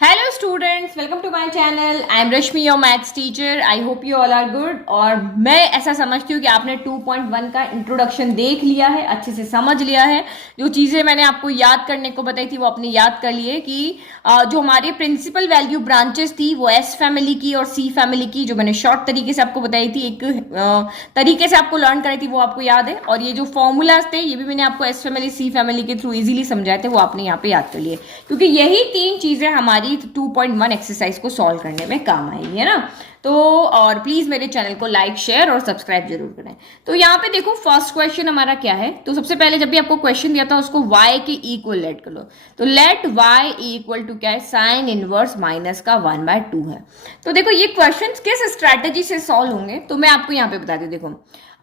Hello students, welcome to my channel. I am Rashmi, your maths teacher. I hope you all are good. और मैं ऐसा समझती हूँ कि आपने 2.1 का इंट्रोडक्शन देख लिया है, अच्छे से समझ लिया है। जो चीज़ें मैंने आपको याद करने को बताई थी वो आपने याद कर लिए कि जो हमारी प्रिंसिपल वैल्यू ब्रांचेस थी वो एस फैमिली की और सी फैमिली की, जो मैंने शॉर्ट तरीके से आपको बताई थी, एक तरीके से आपको लर्न कराई थी, वो आपको याद है। और ये जो फॉर्मूलाज थे ये भी मैंने आपको एस फैमिली सी फैमिली के थ्रू इजीली समझाए थे, वो आपने यहाँ पे याद कर लिए, क्योंकि यही तीन चीज़ें हमारी 2.1 एक्सरसाइज को सॉल्व करने में काम आएगी, है ना। तो और प्लीज मेरे चैनल को लाइक, शेयर और सब्सक्राइब जरूर करें। तो यहाँ पे देखो फर्स्ट क्वेश्चन हमारा क्या है। तो सबसे पहले जब भी आपको क्वेश्चन दिया था उसको y के इक्वल लेट कर लो। तो लेट y इक्वल टू क्या है, साइन इनवर्स माइनस का 1/2 है। तो देखो ये क्वेश्चन किस स्ट्रैटेजी से सॉल्व होंगे तो मैं आपको यहाँ पे बताती हूँ। देखो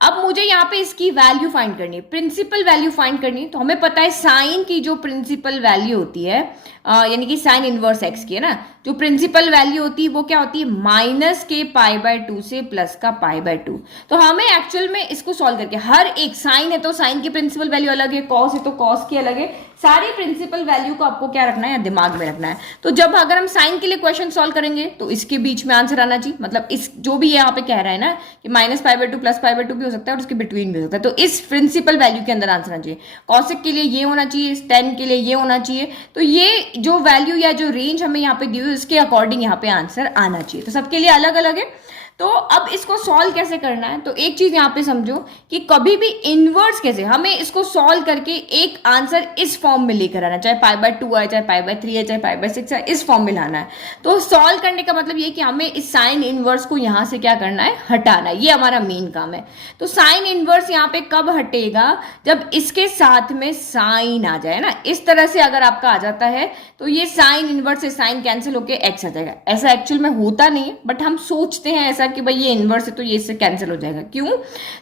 अब मुझे यहाँ पे इसकी वैल्यू फाइंड करनी है, प्रिंसिपल वैल्यू फाइंड करनी है। तो हमें पता है साइन की जो प्रिंसिपल वैल्यू होती है यानी कि साइन इनवर्स एक्स की, है ना, जो प्रिंसिपल वैल्यू होती है वो क्या होती है, माइनस के π/2 से प्लस का π/2। तो हमें एक्चुअल में इसको सॉल्व करके हर एक साइन है तो साइन की प्रिंसिपल वैल्यू अलग है, कॉस है तो कॉस की अलग है, सारी प्रिंसिपल वैल्यू को आपको क्या रखना है, दिमाग में रखना है। तो जब अगर हम साइन के लिए क्वेश्चन सॉल्व करेंगे तो इसके बीच में आंसर आना चाहिए, मतलब इस जो भी यहाँ पे कह रहा है ना कि माइनस π/2 प्लस π/2 भी हो सकता है और उसके बिटवीन भी हो सकता है, तो इस प्रिंसिपल वैल्यू के अंदर आंसर आना चाहिए। कॉसेक के लिए ये होना चाहिए, टेन के लिए ये होना चाहिए। तो ये जो वैल्यू या जो रेंज हमें यहाँ पे दी हुई उसके अकॉर्डिंग यहाँ पे आंसर आना चाहिए। तो सबके लिए अलग अलग है। तो अब इसको सॉल्व कैसे करना है, तो एक चीज यहाँ पे समझो कि कभी भी इनवर्स कैसे हमें इसको सॉल्व करके एक आंसर इस फॉर्म में लेकर आना, चाहे π/2 आए, चाहे π/3 है, चाहे π/6 है, इस फॉर्म में लाना है। तो सॉल्व करने का मतलब ये कि हमें इस साइन इनवर्स को यहाँ से क्या करना है, हटाना है। ये हमारा मेन काम है। तो साइन इनवर्स यहाँ पे कब हटेगा, जब इसके साथ में साइन आ जाए ना, इस तरह से अगर आपका आ जाता है तो ये साइन इनवर्स से साइन कैंसिल होकर एक्स आ जाएगा। ऐसा एक्चुअल में होता नहीं है, बट हम सोचते हैं ऐसा कि भाई ये इनवर्स है तो ये इससे कैंसिल हो जाएगा। क्यों,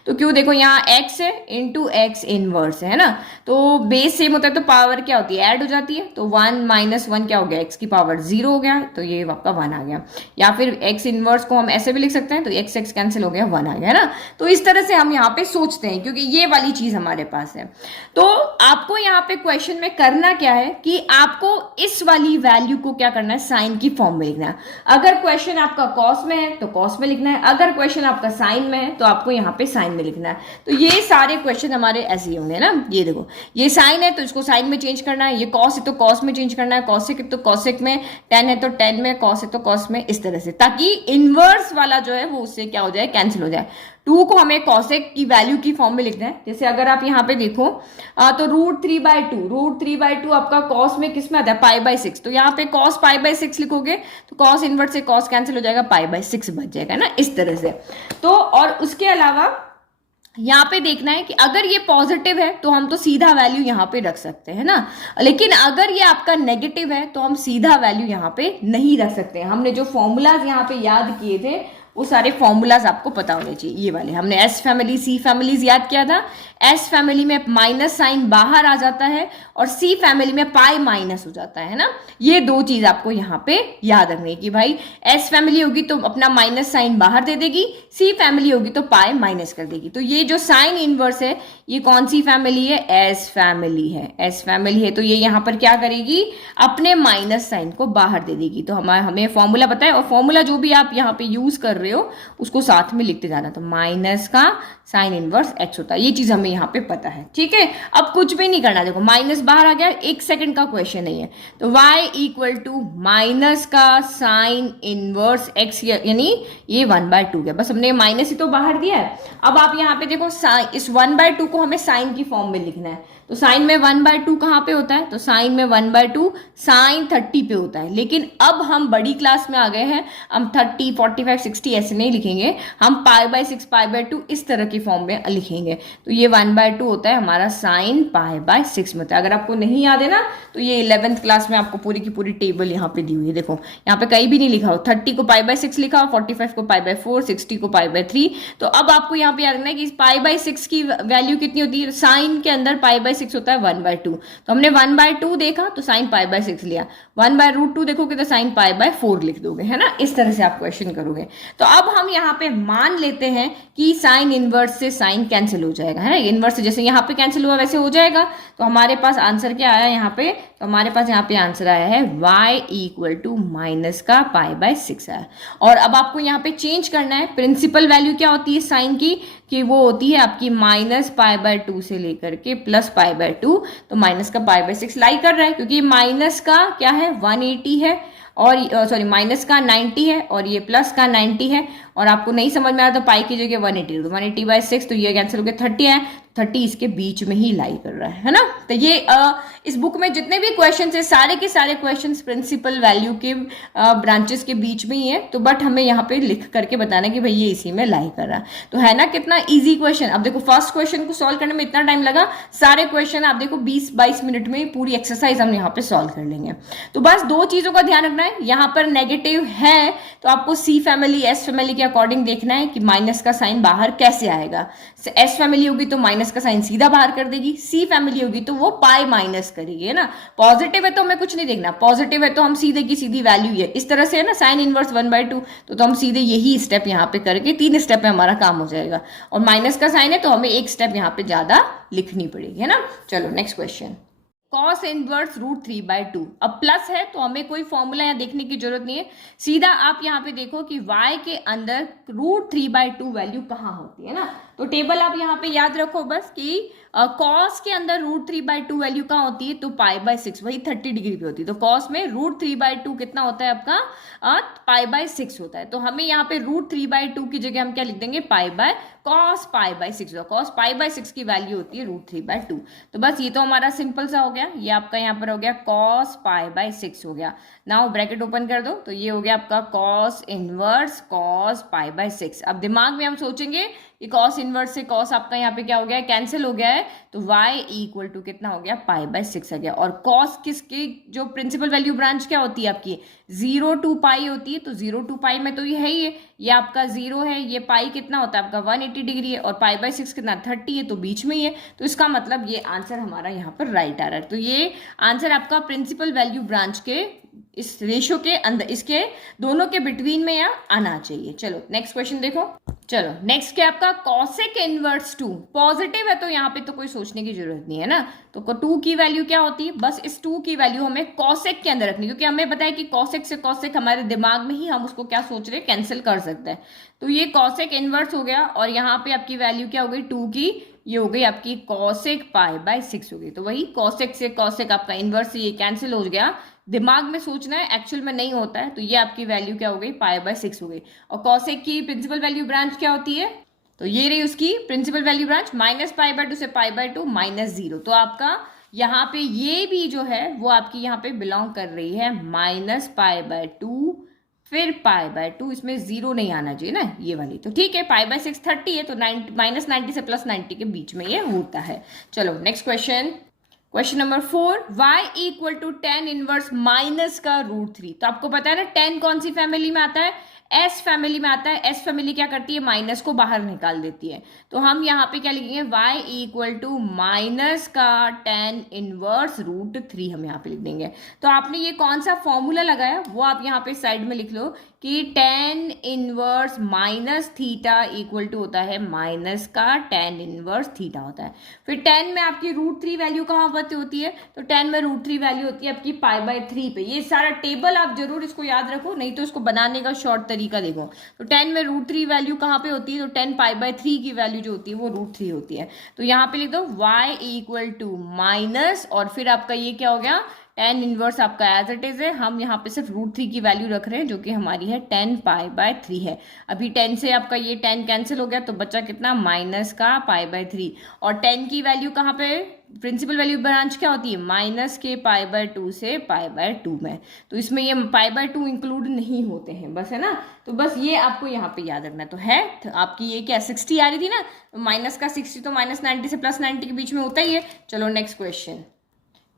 तो क्यों देखो यहाँ x है इंटू एक्स इनवर्स है ना, तो बेस सेम होता है तो पावर क्या होती है, ऐड हो जाती है। तो 1 - 1 क्या हो गया, x की पावर 0 हो गया, तो ये आपका 1 आ गया। या फिर x इनवर्स को हम ऐसे भी लिख सकते हैं, तो x कैंसिल हो गया, 1 आ गया, है ना। तो इस तरह से हम यहाँ पे सोचते हैं क्योंकि ये वाली चीज हमारे पास है। तो आपको यहाँ पे क्वेश्चन में करना क्या है कि आपको इस वाली वैल्यू को क्या करना है, साइन की फॉर्म में लिखना है। अगर क्वेश्चन आपका कॉस में है तो कॉस में लिखना है, अगर क्वेश्चन आपका साइन में है तो आपको यहाँ पे साइन में लिखना है। तो ये सारे क्वेश्चन हमारे ऐसे ही होंगे ना। ये देखो ये साइन है तो इसको साइन में चेंज करना है, ये कॉस है तो कॉस में चेंज करना है, कॉसेक है तो कॉसेक में, टेन है तो टेन में, कॉस है तो कॉस में, इस तरह से, ताकि इनवर्स वाला जो है वो उससे क्या हो जाए, कैंसिल हो जाए। 2 को हमें कॉसेक की वैल्यू की फॉर्म में लिखना है। जैसे अगर आप यहाँ पे देखो तो √3/2 आपका कॉस में किस में आता है, π/6। तो यहाँ पे कॉस π/6 लिखोगे तो कॉस इनवर्स से कॉस कैंसिल हो जाएगा, π/6 बच जाएगा ना, इस तरह से। तो और उसके अलावा यहाँ पे देखना है कि अगर ये पॉजिटिव है तो हम तो सीधा वैल्यू यहाँ पे रख सकते हैं ना, लेकिन अगर ये आपका नेगेटिव है तो हम सीधा वैल्यू यहाँ पे नहीं रख सकते। हमने जो फॉर्मूलाज यहाँ पे याद किए थे वो सारे फॉर्मूलाज आपको पता होने चाहिए। ये वाले हमने एस फैमिली सी फैमिलीज याद किया था। एस फैमिली में माइनस साइन बाहर आ जाता है और सी फैमिली में पाई माइनस हो जाता है ना। ये दो चीज आपको यहाँ पे याद रखनी है कि भाई एस फैमिली होगी तो अपना माइनस साइन बाहर दे देगी, सी फैमिली होगी तो पाई माइनस कर देगी। तो ये जो साइन इनवर्स है ये कौन सी फैमिली है, एस फैमिली है। एस फैमिली है तो ये यहाँ पर क्या करेगी, अपने माइनस साइन को बाहर दे देगी। तो हमें फॉर्मूला पता है और फॉर्मूला जो भी आप यहाँ पे यूज कर रहे हो उसको साथ में लिखते जाना। तो माइनस का साइन इनवर्स एक्स होता है, ये चीज हमें यहाँ पे पता है, ठीक है। अब कुछ भी नहीं करना, देखो माइनस बाहर आ गया, 1 सेकंड का क्वेश्चन नहीं है। तो y इक्वल टू माइनस का साइन इनवर्स एक्स, यानी ये 1/2 गया, बस हमने माइनस ही तो बाहर दिया है। अब आप यहाँ पे देखो इस 1/2 को हमें साइन की फॉर्म में लिखना है। तो साइन में 1/2 कहाँ पे होता है, तो साइन में 1/2 साइन 30 पे होता है। लेकिन अब हम बड़ी क्लास में आ गए हैं, हम 30, 45, 60 ऐसे नहीं लिखेंगे, हम π/6 π/2 इस तरह की फॉर्म में लिखेंगे। तो ये 1/2 होता है हमारा साइन π/6 में होता है। अगर आपको नहीं याद है ना तो ये 11th क्लास में आपको पूरी की पूरी टेबल यहाँ पे दी हुई है। देखो यहाँ पे कहीं भी नहीं लिखा हो, 30 को π/6 लिखा हो, 45 को π/4, 60 को π/3। तो अब आपको यहाँ पे याद रखना है कि π/6 की वैल्यू कितनी होती है, साइन के अंदर π/6 होता है 1/2। तो हमने 1/2 देखा तो साइन π/6 लिया, 1/√2 देखोगे तो साइन π/4 लिख दोगे, है ना। इस तरह से आप क्वेश्चन करोगे। तो अब हम यहाँ पे मान लेते हैं कि साइन इनवर्स से साइन कैंसिल हो जाएगा, है ना। इनवर्स से जैसे यहाँ पे कैंसिल हुआ वैसे हो जाएगा। तो हमारे पास आंसर क्या आया यहाँ पे, तो हमारे पास यहाँ पे आंसर आया है y इक्वल टू माइनस का π/6 आया। और अब आपको यहाँ पे चेंज करना है, प्रिंसिपल वैल्यू क्या होती है साइन की, कि वो होती है आपकी -π/2 से लेकर के +π/2, तो माइनस का π/6 लाई कर रहा है, क्योंकि माइनस का क्या है 180 है, और सॉरी माइनस का 90 है और ये प्लस का 90 है, और आपको नहीं समझ में आ रहा तो पाई की जगह 180, तो 180/6, तो ये कैंसिल हो गया 30 है, 30 इसके बीच में ही लाई कर रहा है ना। तो ये इस बुक में जितने भी क्वेश्चन है सारे के सारे क्वेश्चन प्रिंसिपल वैल्यू के ब्रांचेस के बीच में ही है, तो बट हमें यहाँ पे लिख करके बताना कि भाई ये इसी में लाई कर रहा है। तो है ना कितना इजी क्वेश्चन। अब देखो फर्स्ट क्वेश्चन को सॉल्व करने में इतना टाइम लगा, सारे क्वेश्चन आप देखो 20-22 मिनट में पूरी एक्सरसाइज हम यहाँ पे सॉल्व कर लेंगे। तो बस दो चीजों का ध्यान रखना है, यहाँ पर नेगेटिव है तो आपको सी फैमिली एस फैमिली के अकॉर्डिंग देखना है कि माइनस का साइन बाहर कैसे आएगा। एस फैमिली होगी तो माइनस का साइन सीधा बाहर कर देगी, सी फैमिली होगी तो वो पाई माइनस करेगी, है ना। पॉजिटिव है तो हमें कुछ नहीं देखना, पॉजिटिव है तो हम सीधे की सीधी वैल्यू है इस तरह से है ना, साइन इनवर्स 1/2, तो हम सीधे यही स्टेप यहाँ पे करके 3 स्टेप में हमारा काम हो जाएगा। और माइनस का साइन है तो हमें एक स्टेप यहाँ पे ज्यादा लिखनी पड़ेगी, है ना। चलो नेक्स्ट क्वेश्चन, cos इनवर्स √3/2। अब प्लस है तो हमें कोई फॉर्मूला यहाँ देखने की जरूरत नहीं है, सीधा आप यहाँ पे देखो कि y के अंदर √3/2 वैल्यू कहाँ होती है ना। तो टेबल आप यहाँ पे याद रखो बस कि cos के अंदर √3/2 वैल्यू कहाँ होती है, तो π/6, वही 30 डिग्री पे होती है। तो cos में √3/2 कितना होता है आपका π/6 होता है। तो हमें यहाँ पे √3/2 की जगह हम क्या लिख देंगे cos π/6, cos π/6 की वैल्यू होती है √3/2। तो बस ये तो हमारा सिंपल सा हो गया, ये आपका यहाँ पर हो गया cos π/6 हो गया। नाउ ब्रैकेट ओपन कर दो, तो ये हो गया आपका cos इनवर्स cos π/6। अब दिमाग में हम सोचेंगे कि cos इनवर्स से cos आपका यहाँ पे क्या हो गया है, कैंसिल हो गया है, तो y इक्वल टू कितना हो गया π/6 आ गया। और cos किसकी जो प्रिंसिपल वैल्यू ब्रांच क्या होती है आपकी 0 to पाई होती है, तो 0 to पाई में तो ये है ही है, ये आपका 0 है, ये पाई कितना होता है आपका 180 डिग्री है, और π/6 कितना 30 है, तो बीच में ही है। तो इसका मतलब ये आंसर हमारा यहाँ पर राइट आ रहा है। तो ये आंसर आपका प्रिंसिपल वैल्यू ब्रांच के इस रेशियो के अंदर, इसके दोनों के बिटवीन में यहाँ आना चाहिए। चलो नेक्स्ट क्वेश्चन देखो। चलो नेक्स्ट क्या आपका cosec इनवर्स 2, पॉजिटिव है तो यहाँ पे तो कोई सोचने की जरूरत नहीं है ना। तो 2 की वैल्यू क्या होती है, बस इस 2 की वैल्यू हमें cosec के अंदर रखनी, क्योंकि हमें पता है कि cosec से cosec हमारे दिमाग में ही हम उसको क्या सोच रहे हैं, कैंसिल कर सकते हैं। तो ये cosec इनवर्स हो गया, और यहाँ पे आपकी वैल्यू क्या हो गई 2 की, ये हो गई आपकी cosec π/6 हो गई। तो वही cosec से cosec आपका इनवर्स से ये कैंसिल हो गया, दिमाग में सोचना है, एक्चुअल में नहीं होता है। तो ये आपकी वैल्यू क्या हो गई π/6 हो गई। और cosec की प्रिंसिपल वैल्यू ब्रांच क्या होती है, तो ये रही उसकी प्रिंसिपल वैल्यू ब्रांच -π/2 से π/2 -0। तो आपका यहाँ पे ये भी जो है वो आपकी यहाँ पे बिलोंग कर रही है -π/2 फिर π/2, इसमें 0 नहीं आना चाहिए ना ये वाली। तो ठीक है, π/6 30 है, तो -90 से +90 के बीच में ये होता है। चलो next question, question number 4, y equal to tan inverse minus का √3। तो आपको पता है ना tan कौन सी फैमिली में आता है, एस फैमिली में आता है। एस फैमिली क्या करती है, माइनस को बाहर निकाल देती है। तो हम यहाँ पे क्या लिखेंगे, y इक्वल टू माइनस का tan इनवर्स √3 हम यहाँ पे लिख देंगे। तो आपने ये कौन सा फॉर्मूला लगाया वो आप यहाँ पे साइड में लिख लो कि tan inverse minus theta equal to होता है माइनस का tan इनवर्स थीटा होता है। फिर tan में आपकी √3 वैल्यू कहाँ होती है, तो tan में √3 वैल्यू होती है आपकी π/3 पे। ये सारा टेबल आप जरूर इसको याद रखो, नहीं तो इसको बनाने का शॉर्ट तरीका देखो। तो tan में √3 वैल्यू कहाँ पे होती है, तो tan π/3 की वैल्यू जो होती है वो √3 होती है। तो यहाँ पे लिख दो y इक्वल टू माइनस, और फिर आपका ये क्या हो गया, tan इनवर्स आपका एज इट इज है, हम यहाँ पे सिर्फ √3 की वैल्यू रख रहे हैं जो कि हमारी है tan π/3 है। अभी 10 से आपका ये tan कैंसिल हो गया, तो बचा कितना माइनस का π/3। और tan की वैल्यू कहाँ पे, प्रिंसिपल वैल्यू ब्रांच क्या होती है माइनस के π/2 से π/2 में। तो इसमें ये π/2 इंक्लूड नहीं होते हैं, बस है ना। तो बस ये आपको यहाँ पे याद रखना। तो है तो आपकी ये क्या 60 आ रही थी ना, तो माइनस का 60 तो -90 से +90 के बीच में होता ही है। चलो नेक्स्ट क्वेश्चन,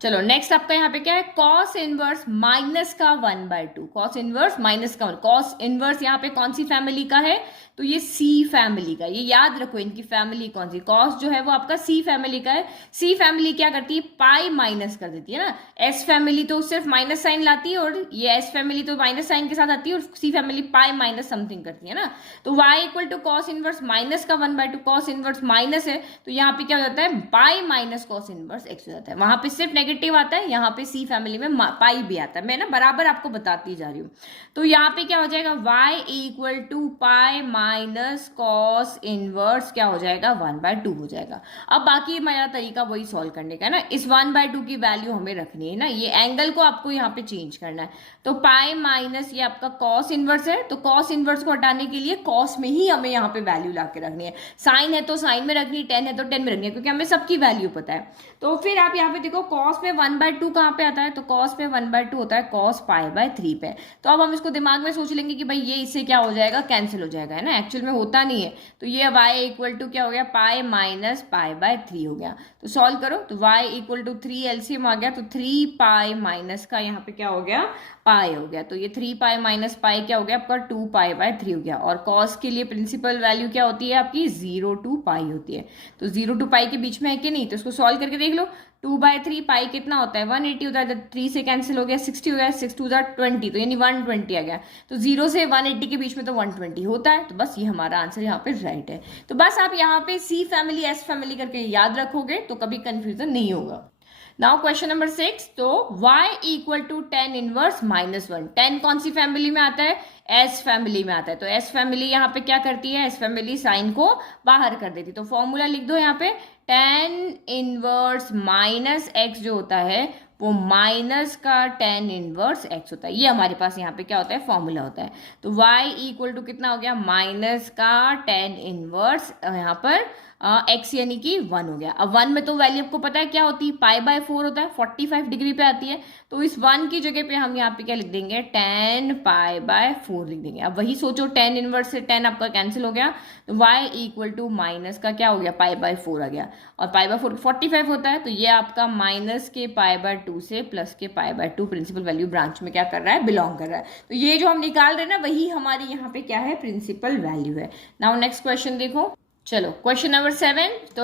चलो नेक्स्ट आपका यहाँ पे क्या है, cos इनवर्स माइनस का 1/2, cos इनवर्स माइनस का 1। cos इनवर्स यहाँ पे कौन सी फैमिली का है, तो ये सी फैमिली का। ये याद रखो इनकी फैमिली कौन सी, cos जो है वो आपका सी फैमिली का है। सी फैमिली क्या करती है, पाई माइनस कर देती है ना। एस फैमिली तो सिर्फ माइनस साइन लाती है, और ये एस फैमिली तो माइनस साइन के साथ आती है, और C family pi minus something करती है ना। तो y equal to cos inverse minus का 1/2, cos इनवर्स माइनस है तो यहाँ पे क्या हो जाता है pi minus cos inverse x हो जाता है। वहां पे सिर्फ नेगेटिव आता है, यहाँ पे सी फैमिली में पाई भी आता है। मैं ना बराबर आपको बताती जा रही हूँ। तो यहाँ पे क्या हो जाएगा, y equal to pi minus cos inverse क्या हो जाएगा, 1/2 हो जाएगा। अब बाकी मेरा तरीका वही सॉल्व करने का है ना, इस 1/2 की वैल्यू हमें रखनी है ना, ये एंगल को आपको यहाँ पे चेंज करना है। तो पाई माइनस ये आपका कॉस इनवर्स है, तो कॉस इनवर्स को हटाने के लिए कॉस में ही हमें यहाँ पे वैल्यू ला के रखनी है। साइन है तो साइन में रखनी है, टेन है तो टेन में रखनी है, क्योंकि हमें सबकी वैल्यू पता है। तो फिर आप यहाँ पे देखो कॉस में 1/2 कहाँ पे आता है, तो कॉस में 1/2 होता है कॉस पाई/3 पे। तो अब हम इसको दिमाग में सोच लेंगे कि भाई ये इससे क्या हो जाएगा, कैंसिल हो जाएगा, है ना, एक्चुअल में होता नहीं है। तो ये y इक्वल टू क्या हो गया, पाई माइनस पाई/3 हो गया। तो सॉल्व करो, तो y इक्वल टू 3 एलसीएम आ गया, तो 3 पाई माइनस का यहाँ पे क्या हो गया, पाई हो गया। तो ये 3 पाई माइनस पाई क्या हो गया आपका, 2 पाई/3 हो गया। और कॉस के लिए प्रिंसिपल वैल्यू क्या होती है आपकी, 0 to पाई होती है। तो 0 to पाई के बीच में है कि नहीं, तो इसको सॉल्व करके देख लो। 2/3 पाई कितना होता है, 180 होता है, 3 से कैंसिल हो गया, 60 हो गया, 6 2 20, तो यानी 120 आ गया। तो 0 से 180 के बीच में तो 120 होता है। तो बस ये हमारा आंसर यहाँ पे राइट है। तो बस आप यहाँ पे सी फैमिली एस फैमिली करके याद रखोगे तो कभी कंफ्यूजन नहीं होगा। नाउ क्वेश्चन नंबर 6, तो y equal to tan inverse -1। tan कौन सी फैमिली में आता है, एस फैमिली में आता है। तो एस फैमिली यहाँ पे क्या करती है, एस फैमिली साइन को बाहर कर देती है। तो फॉर्मूला लिख दो यहाँ पे, tan इनवर्स -x जो होता है वो माइनस का tan इनवर्स x होता है। ये हमारे पास यहाँ पे क्या होता है, फॉर्मूला होता है। तो y इक्वल टू कितना हो गया, माइनस का tan इनवर्स यहाँ पर x यानी कि 1 हो गया। अब 1 में तो वैल्यू आपको पता है क्या होती है, पाई/4 होता है, 45 डिग्री पे आती है। तो इस 1 की जगह पे हम यहाँ पे क्या लिख देंगे, tan पाई/4 लिख देंगे। अब वही सोचो, tan इनवर्स से tan आपका कैंसिल हो गया, तो y इक्वल टू माइनस का क्या हो गया, पाई/4 आ गया। और पाई/4 45 होता है, तो ये आपका माइनस के पाई/2 से प्लस के पाई/2 प्रिंसिपल वैल्यू ब्रांच में क्या कर रहा है, बिलोंग कर रहा है। तो ये जो हम निकाल रहे हैं ना, वही हमारी यहाँ पे क्या है, प्रिंसिपल वैल्यू है। नाउ नेक्स्ट क्वेश्चन देखो, चलो क्वेश्चन नंबर 7, तो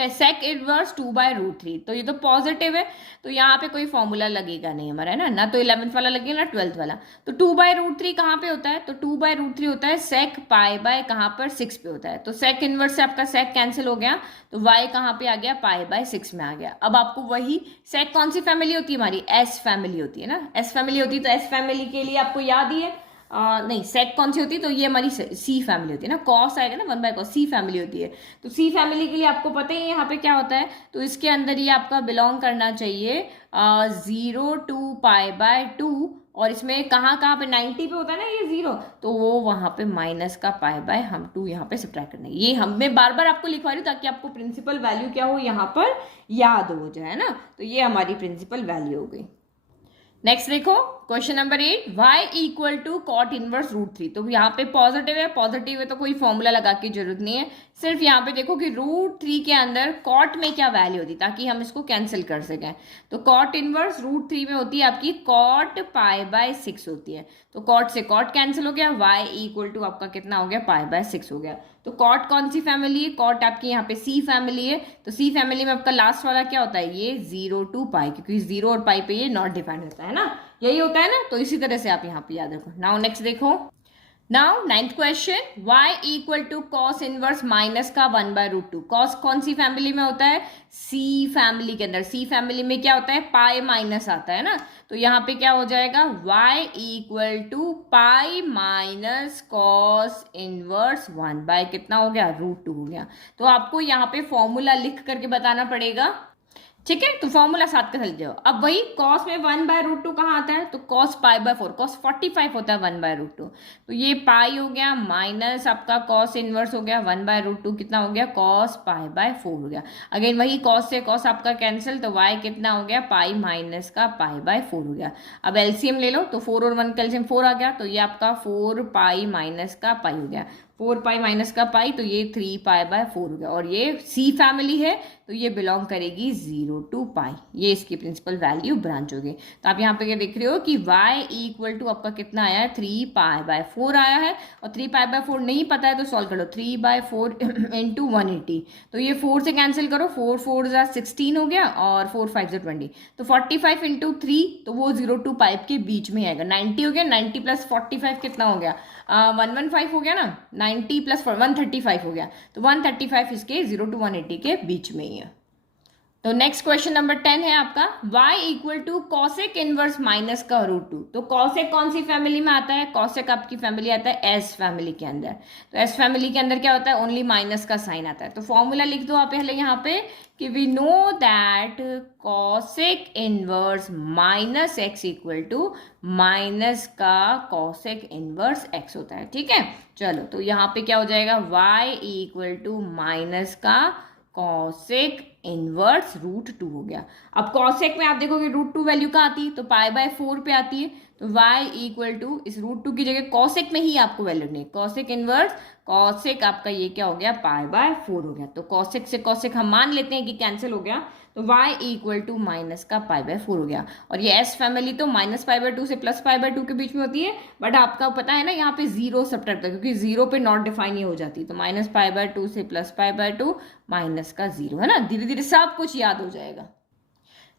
सेक इनवर्स 2/√3। तो ये तो पॉजिटिव है, तो यहाँ पे कोई फॉर्मूला लगेगा नहीं हमारा, है ना, ना तो 11th वाला लगेगा ना 12th वाला। तो 2/√3 कहाँ पे होता है, तो 2/√3 होता है सेक पाई/ कहाँ पर 6 पे होता है। तो सेक इनवर्स से आपका सेक कैंसिल हो गया, तो y कहाँ पे आ गया, पाई/6 में आ गया। अब आपको वही सेक कौन सी फैमिली होती है हमारी, एस फैमिली होती है ना, एस फैमिली होती है। तो एस फैमिली के लिए आपको याद ही है, नहीं सेक कौन सी होती है, तो ये हमारी सी फैमिली होती है ना, कॉस आएगा ना 1/cos, सी फैमिली होती है। तो सी फैमिली के लिए आपको पता ही है यहाँ पे क्या होता है, तो इसके अंदर ये आपका बिलोंग करना चाहिए 0 to पाई/2। और इसमें कहाँ कहाँ पे 90 पे होता है ना ये 0, तो वो वहाँ पे माइनस का पाई/ हम 2 यहाँ पे सब्ट्रैक्ट करना है। ये मैं बार बार आपको लिखवा रही हूँ ताकि आपको प्रिंसिपल वैल्यू क्या हो यहाँ पर याद हो जाए ना। तो ये हमारी प्रिंसिपल वैल्यू हो गई। नेक्स्ट देखो question number 8, y equal to cot inverse √3। तो यहाँ पे पॉजिटिव है तो कोई फॉर्मूला लगा की जरूरत नहीं है, सिर्फ यहाँ पे देखो कि √3 के अंदर कॉट में क्या वैल्यू होती है ताकि हम इसको कैंसिल कर सकें। तो कॉट इनवर्स √3 में होती है आपकी कॉट पाई/6 होती है। तो कॉट से कॉट कैंसिल हो गया, y इक्वल टू आपका कितना हो गया, पाई/6 हो गया। तो कॉट कौन सी फैमिली है, कॉट आपकी यहाँ पे सी फैमिली है। तो सी फैमिली में आपका लास्ट वाला क्या होता है, ये 0 to पाई, क्योंकि 0 और पाई पे ये नॉट डिफाइंड होता है ना, यही होता है ना। तो इसी तरह से आप यहाँ पे याद रखो। नाउ नेक्स्ट देखो, now 9th question, y equal to cos inverse minus का 1/√2। कॉस कौन सी फैमिली में होता है, सी फैमिली के अंदर। सी फैमिली में क्या होता है, पाई माइनस आता है ना। तो यहाँ पे क्या हो जाएगा, y equal to pi minus cos inverse 1/ कितना हो गया, √2 हो गया। तो आपको यहाँ पे फॉर्मूला लिख करके बताना पड़ेगा, ठीक है। तो फॉर्मूला साथ के चल जाओ। अब वही कॉस में 1/√2 कहाँ आता है, तो कॉस पाई/4, कॉस 45 होता है 1/√2। तो ये पाई हो गया माइनस आपका कॉस इनवर्स हो गया 1/√2 कितना हो गया, कॉस पाई/4 हो गया। अगेन वही कॉस से कॉस आपका कैंसिल, तो y कितना हो गया, पाई माइनस का पाई/4 हो गया। अब एलसीएम ले लो, तो 4 और 1 का एलसीएम 4 आ गया, तो ये आपका 4 पाई माइनस का पाई हो गया। 4 पाई माइनस का पाई, तो ये 3 पाई/4 हो गया। और ये सी फैमिली है तो ये बिलोंग करेगी 0 to पाई, ये इसकी प्रिंसिपल वैल्यू ब्रांच होगी। तो आप यहाँ पे क्या देख रहे हो कि y इक्वल टू आपका कितना आया है, 3 पाई/4 आया है। और 3 पाई/4 नहीं पता है तो सॉल्व कर लो, 3/4 इंटू 180। तो ये 4 से कैंसिल करो, 4 4 16 हो गया और 4 5 20। तो 45 इंटू 3, तो वो 0 to पाई के बीच में आएगा। 90 हो गया, 90 प्लस 45 कितना हो गया, 115 हो गया ना, 90 प्लस 135 हो गया। तो 135 इसके 0 to 180 के बीच में ही है। तो नेक्स्ट क्वेश्चन नंबर 10 है आपका y equal to cosec inverse minus का √2। तो कॉसेक कौन सी फैमिली में आता है? कॉसेक आपकी फैमिली आता है एस फैमिली के अंदर। तो एस फैमिली के अंदर क्या होता है? ओनली माइनस का साइन आता है। तो फॉर्मूला लिख दो आप पहले यहाँ पे कि we know that cosec inverse minus x equal to minus का कॉसेक इनवर्स एक्स होता है। ठीक है, चलो तो यहाँ पे क्या हो जाएगा? y इक्वल टू माइनस का कॉसेक इनवर्स √2 हो गया। अब कॉसेक में आप देखोगे √2 वैल्यू कहाँ आती है? तो π/4 पे आती है। तो y इक्वल टू इस √2 की जगह कॉसेक में ही आपको वैल्यू नहीं, कॉसेक इनवर्स कॉसेक आपका ये क्या हो गया? π/4 हो गया। तो कॉसेक से कॉसेक हम मान लेते हैं कि कैंसिल हो गया। तो y इक्वल टू माइनस का π/4 हो गया। और ये s फैमिली तो -π/2 से +π/2 के बीच में होती है, बट आपका पता है ना यहाँ पे जीरो सब्ट्रैक्ट है क्योंकि जीरो पे नॉट डिफाइन ही हो जाती। तो -π/2 से +π/2 माइनस का 0 है ना। धीरे धीरे सब कुछ याद हो जाएगा।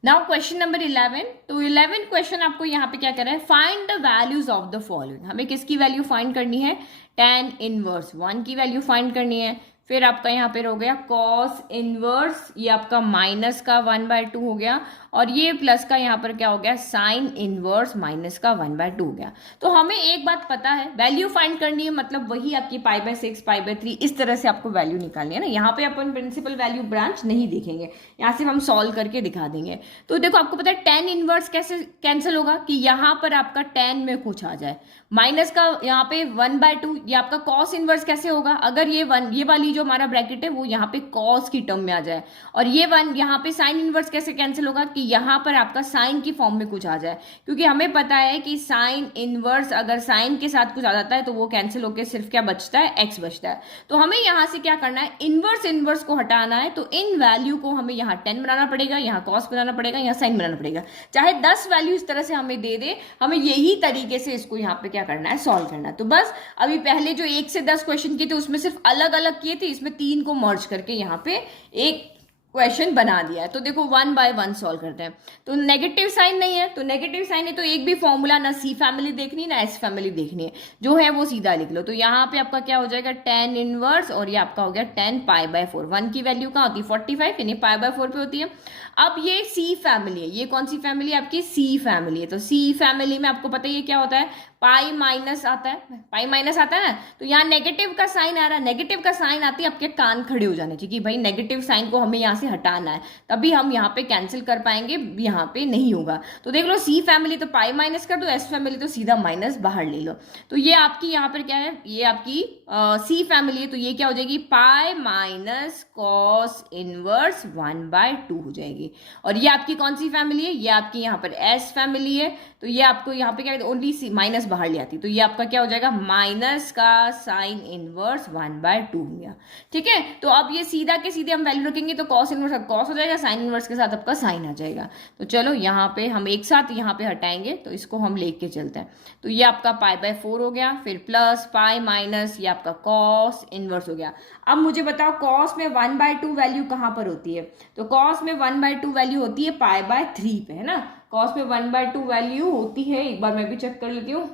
Now question number 11। तो 11 क्वेश्चन आपको यहाँ पे क्या करना है? Find the values of the following. हमें किसकी वैल्यू फाइंड करनी है? tan इनवर्स 1 की वैल्यू फाइंड करनी है। फिर आपका यहाँ पे हो गया कॉस इनवर्स, ये आपका माइनस का 1/2 हो गया। और ये प्लस का यहाँ पर क्या हो गया? साइन इनवर्स माइनस का 1/2 हो गया। तो हमें एक बात पता है, वैल्यू फाइंड करनी है, मतलब वही आपकी π/6 π/3 इस तरह से आपको वैल्यू निकालनी है ना। यहाँ पे अपन प्रिंसिपल वैल्यू ब्रांच नहीं देखेंगे, यहाँ से हम सॉल्व करके दिखा देंगे। तो देखो आपको पता है tan इनवर्स कैसे कैंसिल होगा कि यहाँ पर आपका tan में कुछ आ जाए, माइनस का यहाँ पे 1/2। ये आपका कॉस इनवर्स कैसे होगा? अगर ये वाली जो हमारा ब्रैकेट है वो यहाँ पे कॉस की टर्म में आ जाए। और ये 1 यहाँ पे साइन इनवर्स कैसे कैंसिल होगा कि यहाँ पर आपका साइन की फॉर्म में कुछ आ जाए, क्योंकि हमें पता है कि साइन इनवर्स अगर साइन के साथ कुछ आ जाता है तो वो कैंसिल होकर सिर्फ क्या बचता है? एक्स बचता है। तो हमें यहाँ से क्या करना है? इनवर्स को हटाना है। तो इन वैल्यू को हमें यहाँ 10 बनाना पड़ेगा, यहाँ कॉस बनाना पड़ेगा, यहाँ साइन बनाना पड़ेगा। चाहे 10 वैल्यू इस तरह से हमें दे दे, हमें यही तरीके से इसको यहाँ पे क्या करना है? सॉल्व करना है। तो बस अभी पहले जो 1 से 10 क्वेश्चन किए थे उसमें सिर्फ अलग अलग किए थे, इसमें 3 को मर्ज करके यहाँ पे एक क्वेश्चन बना दिया है। तो देखो 1 बाय 1 सॉल्व करते हैं। तो नेगेटिव साइन नहीं है, तो नेगेटिव साइन है तो एक भी फॉर्मूला ना सी फैमिली देखनी ना एस फैमिली देखनी है, जो है वो सीधा लिख लो। तो यहाँ पे आपका क्या हो जाएगा? tan इनवर्स और ये आपका हो गया tan π/4। 1 की वैल्यू कहाँ होती है? 45, यानी π/4 पे होती है। अब ये सी फैमिली है, ये कौन सी फैमिली है? आपकी सी फैमिली है। तो सी फैमिली में आपको पता है ये क्या होता है? पाई माइनस आता है, पाई माइनस आता है ना। तो यहाँ नेगेटिव का साइन आ रहा है, नेगेटिव का साइन आती है आपके कान खड़े हो जाने चाहिए कि भाई नेगेटिव साइन को हमें यहाँ से हटाना है, तभी हम यहाँ पे कैंसिल कर पाएंगे, यहाँ पे नहीं होगा। तो देख लो सी फैमिली तो पाई माइनस कर दो, एस फैमिली तो सीधा माइनस बाहर ले लो। तो ये आपकी यहाँ पर क्या है? ये आपकी सी फैमिली है। तो ये क्या हो जाएगी? पाई माइनस कॉस इनवर्स 1/2 हो जाएगी। और ये आपकी कौन सी फैमिली है? ये आपकी यहाँ पर एस फैमिली है। तो ये आपको यहाँ पे क्या ओनली सी माइनस बाहर ले आती। तो ये आपका क्या हो जाएगा? माइनस का साइन इनवर्स 1/2 हो गया। ठीक है, तो अब ये सीधा के सीधे हम वैल्यू रखेंगे तो कॉस इनवर्स कॉस हो जाएगा, साइन इनवर्स के साथ आपका साइन आ जाएगा। तो चलो यहाँ पे हम एक साथ यहाँ पे हटाएंगे, तो इसको हम लेके चलते हैं। तो ये आपका π/4 हो गया, फिर प्लस पाई माइनस ये आपका कॉस इनवर्स हो गया। अब मुझे बताओ कॉस में 1/2 वैल्यू कहाँ पर होती है? तो कॉस में 1/2 वैल्यू होती है π/3 पे, है ना। कॉस में 1/2 वैल्यू होती है, एक बार मैं भी चेक कर लेती हूँ।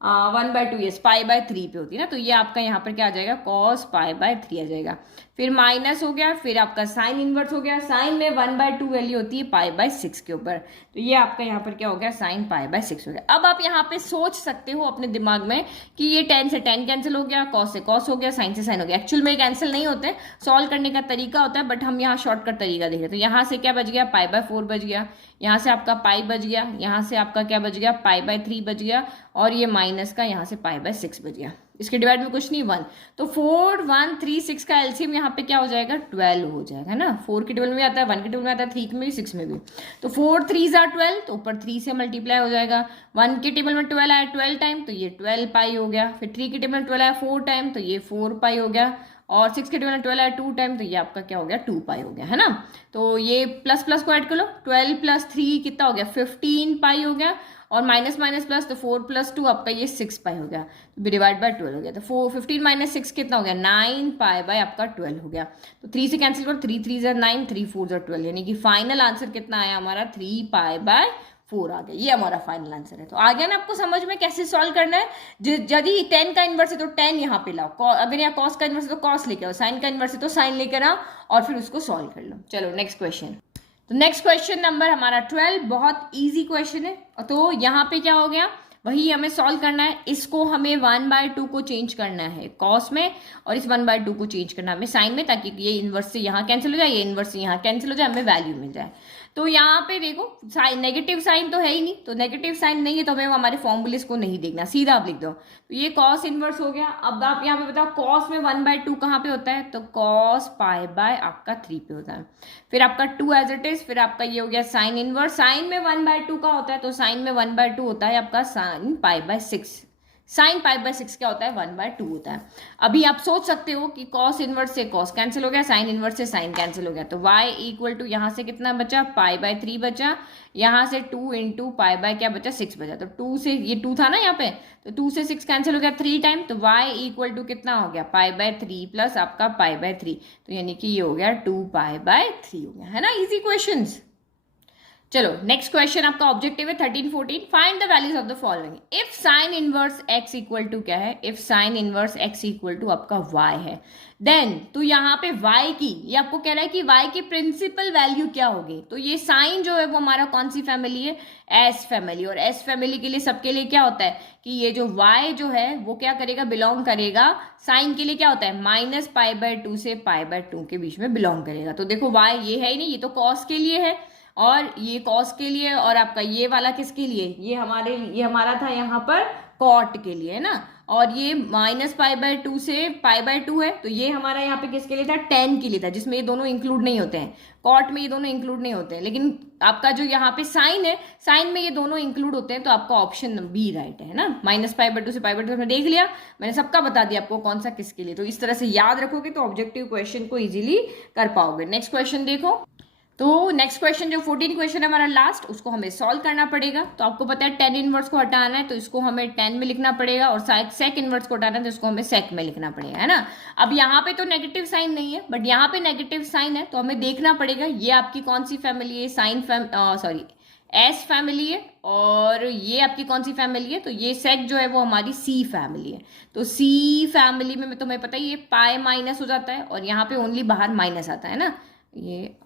1/2 यस π/3 पे होती है ना। तो ये आपका यहाँ पर क्या आ जाएगा? कॉस π/3 आ जाएगा। फिर माइनस हो गया, फिर आपका साइन इनवर्स हो गया। साइन में 1/2 वैल्यू होती है π/6 के ऊपर। तो ये आपका यहाँ पर क्या हो गया? साइन π/6 हो गया। अब आप यहाँ पे सोच सकते हो अपने दिमाग में कि ये tan से tan कैंसिल हो गया, cos से cos हो गया, साइन से साइन हो गया। एक्चुअल में कैंसिल नहीं होते, सॉल्व करने का तरीका होता है, बट हम यहाँ शॉर्टकट तरीका देख रहे हैं। तो यहाँ से क्या बच गया? π/4 बच गया, यहाँ से आपका पाई बच गया, यहाँ से आपका क्या बच गया? π/3 बच गया, और ये माइनस का यहाँ से π/6 बच गया। इसके डिवाइड में कुछ नहीं 1। तो 4 1 3 6 का एलसीएम यहाँ पे क्या हो जाएगा? 12 हो जाएगा, है ना। 4 के टेबल में आता है, 1 के टेबल में आता है, 3 में भी 6 में भी। तो 4 3 ज़ा 12, तो ऊपर 3 से मल्टीप्लाई हो जाएगा। 1 के टेबल में 12 आया 12 टाइम, तो ये 12 पाई हो गया। फिर 3 के टेबल में 12 आया 4 टाइम, तो ये 4 पाई हो गया। और 6 के टेबल में 12 आया 2 टाइम, तो ये आपका क्या हो गया? 2 पाई हो गया, है ना। तो ये प्लस प्लस को ऐड कर लो, 12 + 3 कितना हो गया? 15 पाई हो गया। और माइनस माइनस प्लस, तो 4 + 2 आपका ये 6 पाई हो गया, तो डिवाइड बाय 12 हो गया। तो 15 - 6 कितना हो गया? 9 पाई बाय आपका 12 हो गया। तो 3 से कैंसिल करो, 3 3 ज़ा 9, 3 4 ज़ा 12, यानी कि फाइनल आंसर कितना आया हमारा? 3 पाई बाय 4 आ गया। ये हमारा फाइनल आंसर है। तो आ गया ना आपको समझ में कैसे सॉल्व करना है। यदि tan का इन्वर्स है तो tan यहाँ पे लाओ, अगर यहाँ cos का इन्वर्स है तो cos लेके आओ, साइन का इन्वर्स है तो साइन लेकर आओ, और फिर उसको सॉल्व कर लो। चलो नेक्स्ट क्वेश्चन। तो नेक्स्ट क्वेश्चन नंबर हमारा 12, बहुत इजी क्वेश्चन है। तो यहाँ पे क्या हो गया, वही हमें सॉल्व करना है। इसको हमें 1/2 को चेंज करना है कॉस में, और इस 1/2 को चेंज करना है हमें साइन में, ताकि ये इन्वर्स से यहाँ कैंसिल हो जाए, ये इन्वर्स से यहाँ कैंसिल हो जाए, हमें वैल्यू मिल जाए। तो यहाँ पे देखो साइन, नेगेटिव साइन तो है ही नहीं, तो नेगेटिव साइन नहीं है तो हमें हमारे फॉर्मूले को नहीं देखना, सीधा आप लिख दो। तो ये कॉस इनवर्स हो गया। अब आप यहाँ पे बताओ कॉस में 1/2 कहाँ पे होता है, तो कॉस पाई बाय आपका 3 पे होता है। फिर आपका 2 एज इट इज, फिर आपका ये हो गया साइन इनवर्स। साइन में 1/2 का होता है, तो साइन में 1/2 होता है आपका sine pi by 6। Sine pi by 6 क्या होता है, 1/2 होता है। अभी आप सोच सकते हो कि कॉस इनवर्स से कॉस कैंसिल हो गया, साइन इनवर्स से साइन कैंसिल हो गया, तो y इक्वल टू यहाँ से कितना बचा, पाई बाय 3 बचा, यहाँ से 2 इंटू पाई बाय क्या बचा, 6 बचा। तो 2 से, ये 2 था ना यहाँ पे, तो 2 से 6 कैंसिल हो गया 3 टाइम, तो y इक्वल टू कितना हो गया, पाई बाय 3 प्लस आपका पाई बाय 3, तो यानी कि ये हो गया 2 पाई बाय 3 हो गया, है ना। Easy questions. चलो नेक्स्ट क्वेश्चन आपका ऑब्जेक्टिव है 13, 14, find the values of the following if sine inverse x equal to क्या है, if sine inverse x equal to आपका y है, देन तो यहाँ पे y की, ये आपको कह रहा है कि y की प्रिंसिपल वैल्यू क्या होगी। तो ये साइन जो है वो हमारा कौन सी फैमिली है, एस फैमिली, और एस फैमिली के लिए सबके लिए क्या होता है कि ये जो y जो है वो क्या करेगा, बिलोंग करेगा, साइन के लिए क्या होता है -π/2 से π/2 के बीच में बिलोंग करेगा। तो देखो y ये है ही नहीं, ये तो कॉस के लिए है, और ये कॉस के लिए, और आपका ये वाला किसके लिए, ये हमारा था यहाँ पर कॉट के लिए, है ना। और ये -π/2 से π/2 है, तो ये हमारा यहाँ पे किसके लिए था, tan के लिए था, जिसमें ये दोनों इंक्लूड नहीं होते हैं, कॉट में ये दोनों इंक्लूड नहीं होते हैं। लेकिन आपका जो यहाँ पे साइन है, साइन में ये दोनों इंक्लूड होते हैं, तो आपका ऑप्शन बी राइट है ना। -π/2 से π/2 हमने देख लिया, मैंने सबका बता दिया आपको कौन सा किसके लिए। तो इस तरह से याद रखोगे तो ऑब्जेक्टिव क्वेश्चन को इजीली कर पाओगे। नेक्स्ट क्वेश्चन देखो। तो नेक्स्ट क्वेश्चन जो 14 क्वेश्चन है हमारा लास्ट, उसको हमें सॉल्व करना पड़ेगा। तो आपको पता है tan इनवर्स को हटाना है, तो इसको हमें tan में लिखना पड़ेगा, और सेक इनवर्स को हटाना है तो इसको हमें सेक में लिखना पड़ेगा, है ना। अब यहाँ पे तो नेगेटिव साइन नहीं है, बट यहाँ पे नेगेटिव साइन है, तो हमें देखना पड़ेगा ये आपकी कौन सी फैमिली है, एस फैमिली है, और ये आपकी कौन सी फैमिली है, तो ये सेक जो है वो हमारी सी फैमिली है। तो सी फैमिली में तुम्हें पता है ये पाई माइनस हो जाता है, और यहाँ पे ओनली बाहर माइनस आता है ना, ये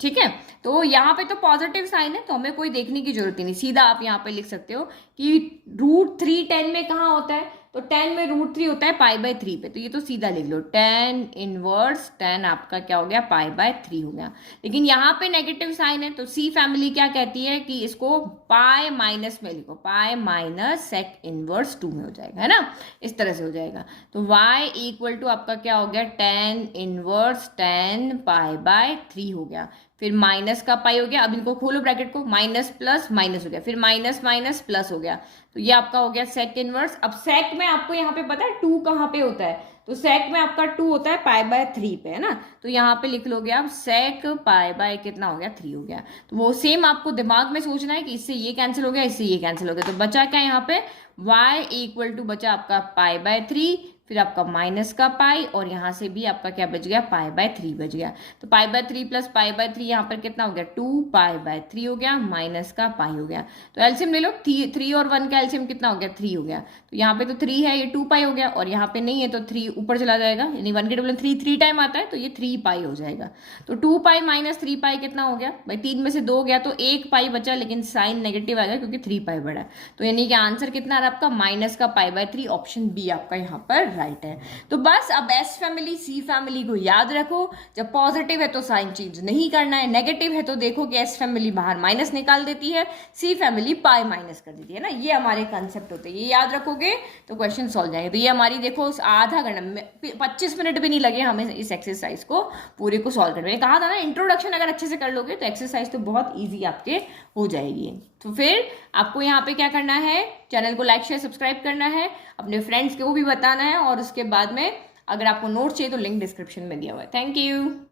ठीक है। तो यहाँ पे तो पॉजिटिव साइन है, तो हमें कोई देखने की जरूरत ही नहीं, सीधा आप यहाँ पे लिख सकते हो कि √3 tan में कहाँ होता है, तो tan में √3 होता है π/3 पे, तो ये तो सीधा लिख लो tan इनवर्स tan आपका क्या हो गया, π/3 हो गया। लेकिन यहाँ पे नेगेटिव साइन है, तो सी फैमिली क्या कहती है कि इसको पाई माइनस में लिखो, पाई माइनस सेक इनवर्स 2 में हो जाएगा, है ना, इस तरह से हो जाएगा। तो y इक्वल टू आपका क्या हो गया, tan इनवर्स tan π/3 हो गया, फिर माइनस का पाई हो गया। अब इनको खोलो ब्रैकेट को, माइनस प्लस माइनस हो गया, फिर माइनस माइनस प्लस हो गया, तो ये आपका हो गया सेक इनवर्स। अब सेक में आपको यहाँ पे पता है 2 कहाँ पे होता है, तो सेक में आपका 2 होता है π/3 पे, है ना। तो यहाँ पे लिख लोगे आप सेक π/ कितना हो गया, 3 हो गया। तो वो सेम आपको दिमाग में सोचना है कि इससे ये कैंसिल हो गया, इससे ये कैंसिल हो गया, तो बचा क्या यहाँ पे, y इक्वल टू बचा आपका π/3, फिर आपका माइनस का पाई, और यहाँ से भी आपका क्या बच गया, π/3 बच गया। तो π/3 प्लस π/3 यहाँ पर कितना हो गया, 2π/3 हो गया, माइनस का पाई हो गया। तो एलसीएम ले लो, 3 और 1 का एलसीएम कितना हो गया, 3 हो गया। तो यहाँ पे तो 3 है, ये 2π हो गया, और यहाँ पे नहीं है तो 3 ऊपर चला जाएगा, यानी 1 के डबल 3 टाइम आता है, तो ये 3π हो जाएगा। तो 2π माइनस 3π कितना हो गया भाई, 3 में से 2 गया तो 1π बचा, लेकिन साइन नेगेटिव आएगा क्योंकि 3π बड़ा है। तो यानी कि आंसर कितना आ रहा है आपका, माइनस का π/3, ऑप्शन बी आपका यहाँ पर राइट है। तो बस अब एस फैमिली सी फैमिली को याद रखो, जब पॉजिटिव है तो साइन चेंज नहीं करना है, नेगेटिव है तो देखो कि एस फैमिली बाहर माइनस निकाल देती है, सी फैमिली पाई माइनस कर देती है ना। ये हमारे कंसेप्ट होते हैं, ये याद रखोगे तो क्वेश्चन सॉल्व जाएंगे। तो ये हमारी देखो आधा घंटा, 25 मिनट भी नहीं लगे हमें इस एक्सरसाइज को पूरे को सॉल्व करने में। कहा था ना इंट्रोडक्शन अगर अच्छे से कर लोगे तो एक्सरसाइज तो बहुत ईजी आपके हो जाएगी। तो फिर आपको यहाँ पे क्या करना है, चैनल को लाइक शेयर सब्सक्राइब करना है, अपने फ्रेंड्स को भी बताना है, और उसके बाद में अगर आपको नोट्स चाहिए तो लिंक डिस्क्रिप्शन में दिया हुआ है। Thank you.